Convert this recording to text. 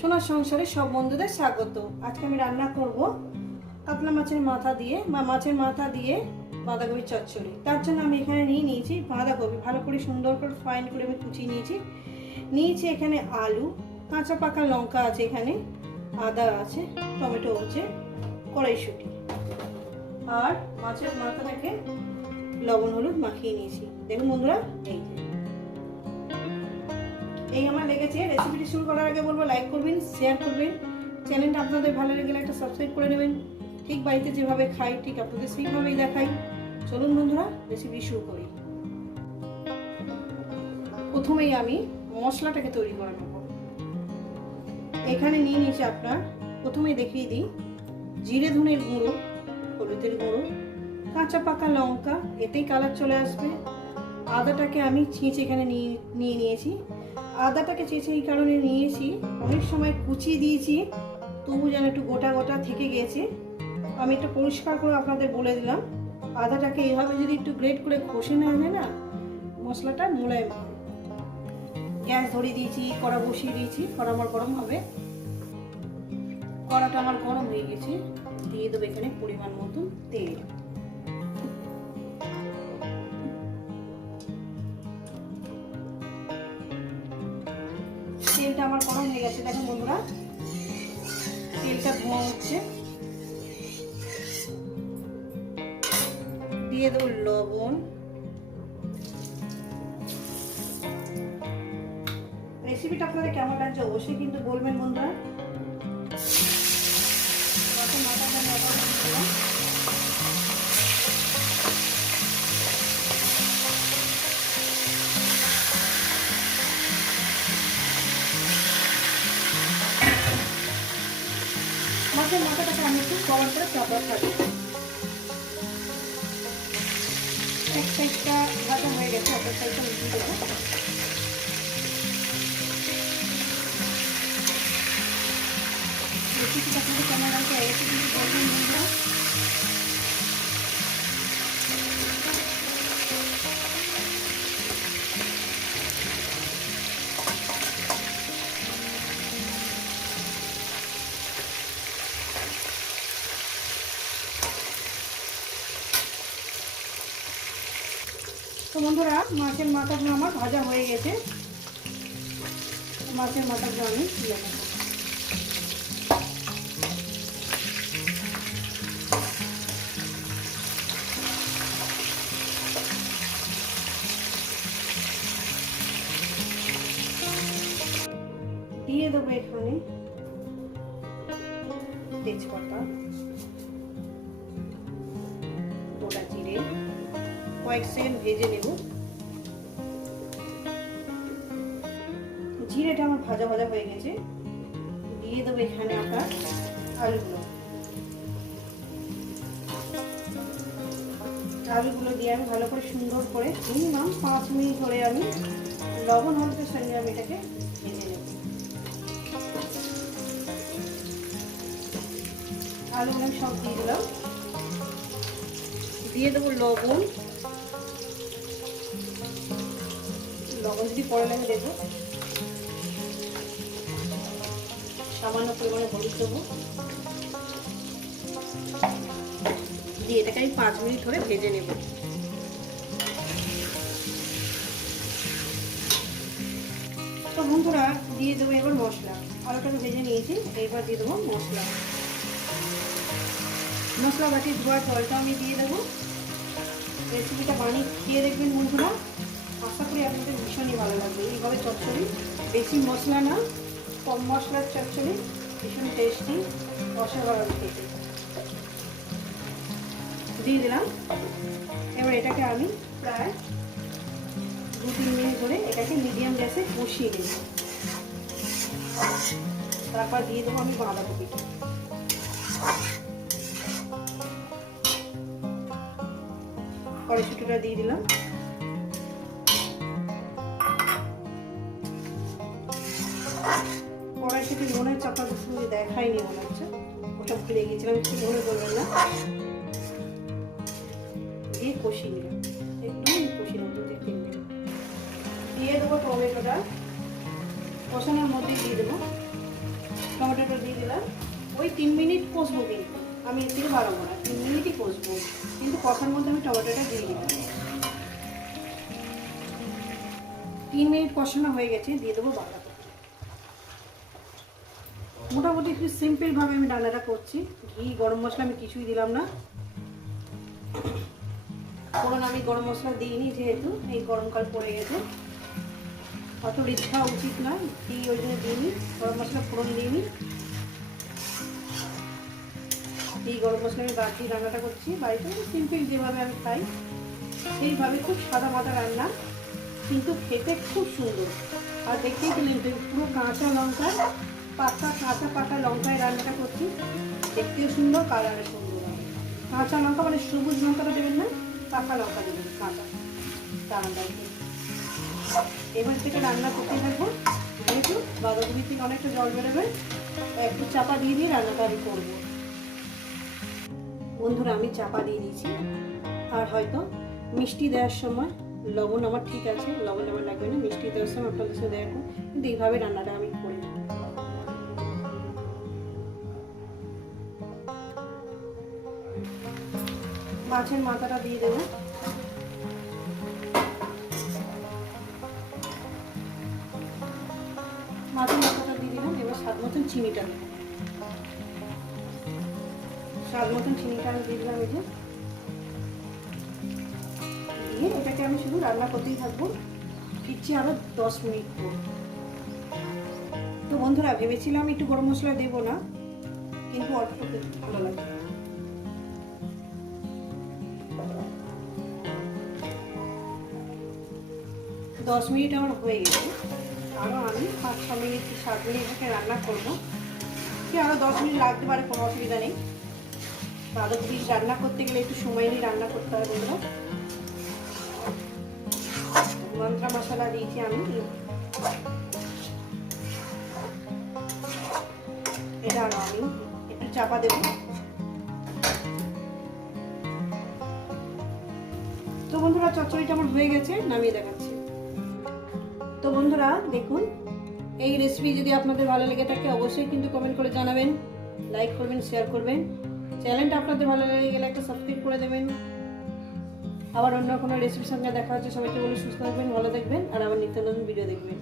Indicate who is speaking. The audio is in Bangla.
Speaker 1: সোনার সংসারে সব বন্ধুদের স্বাগত। আজকে আমি রান্না করব কাতলা মাছের মাথা দিয়ে বা মাছের মাথা দিয়ে বাঁধাকপি চচ্চড়ি। তার জন্য আমি এখানে নিয়ে নিয়েছি বাঁধাকপি। ভালো করে সুন্দর করে ফাইন করে আমি কুচিয়ে নিয়েছি। নিয়েছি এখানে আলু, কাঁচা পাকা লঙ্কা আছে এখানে, আদা আছে, টমেটো আছে, কড়াইশুটি। আর মাছের মাথাটাকে লবণ হলুদ মাখিয়ে নিয়েছি। দেখুন বন্ধুরা, এই যে। এই আমার লেগেছে। রেসিপিটি শুরু করার আগে বলব লাইক করবেন শেয়ার করবেন। চ্যানেলটা আপনাদের ভালো লেগে একটা সাবস্ক্রাইব করে নেবেন। ঠিক বাড়িতে যেভাবে খাই, ঠিক আপনাদের সেইভাবেই দেখাই। চলুন বন্ধুরা রেসিপি শুরু করি। প্রথমেই আমি মশলাটাকে তৈরি করে নেব। এখানে নিয়ে নিয়েছি আপনার, প্রথমেই দেখিয়ে দিই, জিরে ধনের গুঁড়ো, হলুদের গুঁড়ো, কাঁচা পাকা লঙ্কা, এতেই কালার চলে আসবে। আদাটাকে আমি ছিঁচে এখানে নিয়ে নিয়ে নিয়েছি। আদাটাকে চেঁচে এই কারণে নিয়েছি। অনেক সময় কুচিয়ে দিয়েছি, তবু যেন একটু গোটা গোটা থেকে গেছে। আমি একটু পরিষ্কার করে আপনাদের বলে দিলাম। আদাটাকে এভাবে যদি একটু গ্রেড করে ঘষে নেওয়া যায় না, মশলাটা মোলায়েম হয় গ্যাস ধরিয়ে দিয়েছি, কড়া বসিয়ে দিয়েছি, কড়া আমার গরম হবে। কড়াটা আমার গরম হয়ে গেছে। দিয়ে দেবো এখানে পরিমাণ মতন তেল। তেলটা আমার গরম হয়ে গেছে। দেখুন বন্ধুরা, তেলটা ধোঁয়া হচ্ছে। দিয়ে দেবো লবণ। রেসিপিটা আপনাদের কেমন লাগছে অবশ্যই কিন্তু বলবেন বন্ধুরা। মাছের মাথাটা মাছের মাথাটাকে আমি একটু কভার করে চাপা থাকি এক সাইডটা ভাজা হয়ে গেছে, অপর সাইডটা মিশিয়ে দেবো। রেসিপিটা আপনাদের কেমন লাগছে কিন্তু বলবেন বন্ধুরা, মাছের মাথাগুলো আমার ভাজা হয়ে গেছে। মাছের মাথাগুলো আমি তুলে নেব। দিয়ে দেবো এখানে তেজপাতা। কয়েক সেকেন্ড ভেজে নেব। জিরেটা আমার ভাজা ভাজা হয়ে গেছে। দিয়ে দেবো এখানে আপনার আলুগুলো। আলুগুলো দিয়ে আমি ভালো করে সুন্দর করে মিনিমাম পাঁচ মিনিট ধরে আমি লবণ হলুদের সঙ্গে আমি এটাকে ভেজে নেব। আলুগুলো সব দিয়ে দিলাম। দিয়ে দেবো লবণ। লবণ যদি পরে লাগে দেবো সামান্য পরিমাণে হলুদ দেবো। দিয়ে এটাকে আমি পাঁচ মিনিট ধরে ভেজে নেব। তো বন্ধুরা, দিয়ে দেবো এবার মশলা। আলুটাকে ভেজে নিয়েছি, এবার দিয়ে দেবো মশলা। মশলা বাটি ধোয়ার জলটা আমি দিয়ে দেবো। রেসিপিটা বানিয়ে খেয়ে দেখবেন বন্ধুরা। আশা করি আপনাদের ভীষণই ভালো লাগবে। এইভাবে চচ্চড়ি, বেশি মশলা না, কম মশলার চচ্চড়ি, ভীষণ টেস্টি অসাধারণ খেতে। দিয়ে দিলাম। এবার এটাকে আমি প্রায় দু তিন মিনিট ধরে এটাকে মিডিয়াম গ্যাসে কষিয়ে দেব। তারপর দিয়ে দেবো আমি বাঁধাকপি। কড়াইশুটিটা দিয়ে দিলাম। দেখাইনি মনে হচ্ছে। ওটা ভুলে গিয়েছিলাম, একটু মনে করবেন না। দিয়ে কষিয়ে নিলাম। একটু কষিয়ে নেব দু তিন মিনিট। দিয়ে দেবো টমেটোটা। কষানোর মধ্যে দিয়ে দেবো। টমেটোটা দিয়ে দিলাম। ওই তিন মিনিট কষবো কিন্তু। আমি এর থেকে বাড়াবো না। তিন মিনিটই কষবো। কিন্তু কষার মধ্যে আমি টমেটোটা দিয়ে দিলাম। তিন মিনিট কষানো হয়ে গেছে। দিয়ে দেবো বাঁধাকপি। মোটামুটি একটু সিম্পলভাবে আমি রান্নাটা করছি। ঘি, গরম মশলা আমি কিছুই দিলাম না। ফোড়ন আমি গরম মশলা দিইনি যেহেতু, এই গরমকাল পড়ে গেছে। অত রিচ উচিত নয়, ঘি ওই জন্য দিইনি, গরম মশলা ফোড়ন দিইনি। এই গরম মশলা আমি বাড়তি রান্নাটা করছি। বাড়িতে সিম্পল যেভাবে আমি খাই, সেইভাবে খুব সাদা মাদা রান্না, কিন্তু খেতে খুব সুন্দর। আর দেখতেই পুরো কাঁচা লঙ্কা পাকা কাঁচা পাকা লঙ্কায় রান্নাটা করছি। দেখতেও সুন্দর কালারে সুন্দর কাঁচা লঙ্কা মানে সবুজ লঙ্কাটা দেবেন না, পাকা লঙ্কা দেবেন, কাঁচা। এবার থেকে রান্না করতে থাকব। যেহেতু বাঁধাকপি থেকে অনেকটা জল বেরোবে একটু চাপা দিয়ে দিয়ে রান্নাটা আমি করব। বন্ধুরা, আমি চাপা দিয়ে দিয়েছি। আর হয়তো মিষ্টি দেওয়ার সময় লবণ, আমার ঠিক আছে, লবণ আমার লাগবে না, মিষ্টি দেওয়ার সময় আপনাদের সাথে দেখো কিন্তু এইভাবে রান্নাটা আমি মাছের মাথাটা দিয়ে দেবো। মাছের মাথাটা দিয়ে দিলাম, এবার স্বাদ মতন চিনিটা দেবো। স্বাদ মতন চিনিটা আমি দিয়ে দিলাম এই যে। দিয়ে এটাকে আমি শুধু রান্না করতেই থাকব। ফিরছি আরও দশ মিনিট পর। তো বন্ধুরা, ভেবেছিলাম একটু গরম মশলা দেবো না, কিন্তু অল্প ভালো লাগে দশ মিনিট আমার হয়ে গেছে। আরও আমি পাঁচ, ছ মিনিট, সাত মিনিট এটাকে রান্না করব। কি আরও দশ মিনিট লাগতে পারে, কোনো অসুবিধা নেই। বাঁধাকপি রান্না করতে গেলে একটু সময় নিয়ে রান্না করতে হয় বন্ধুরা। মন্ত্রা মশলা দিয়েছি আমি। এটা আমি একটু চাপা দেবো। তো বন্ধুরা, চচ্চড়িটা আমার হয়ে গেছে, নামিয়ে দেখাচ্ছি। তো বন্ধুরা, দেখুন, এই রেসিপি যদি আপনাদের ভালো লেগে থাকে, অবশ্যই কিন্তু কমেন্ট করে জানাবেন লাইক করবেন শেয়ার করবেন। চ্যানেলটা আপনাদের ভালো লেগে গেলে একটা সাবস্ক্রাইব করে দেবেন। আবার অন্য কোনো রেসিপির সঙ্গে দেখা হচ্ছে, সবাইকে বলে সুস্থ থাকবেন, ভালো দেখবেন আর আমার নিত্য নতুন ভিডিও দেখবেন।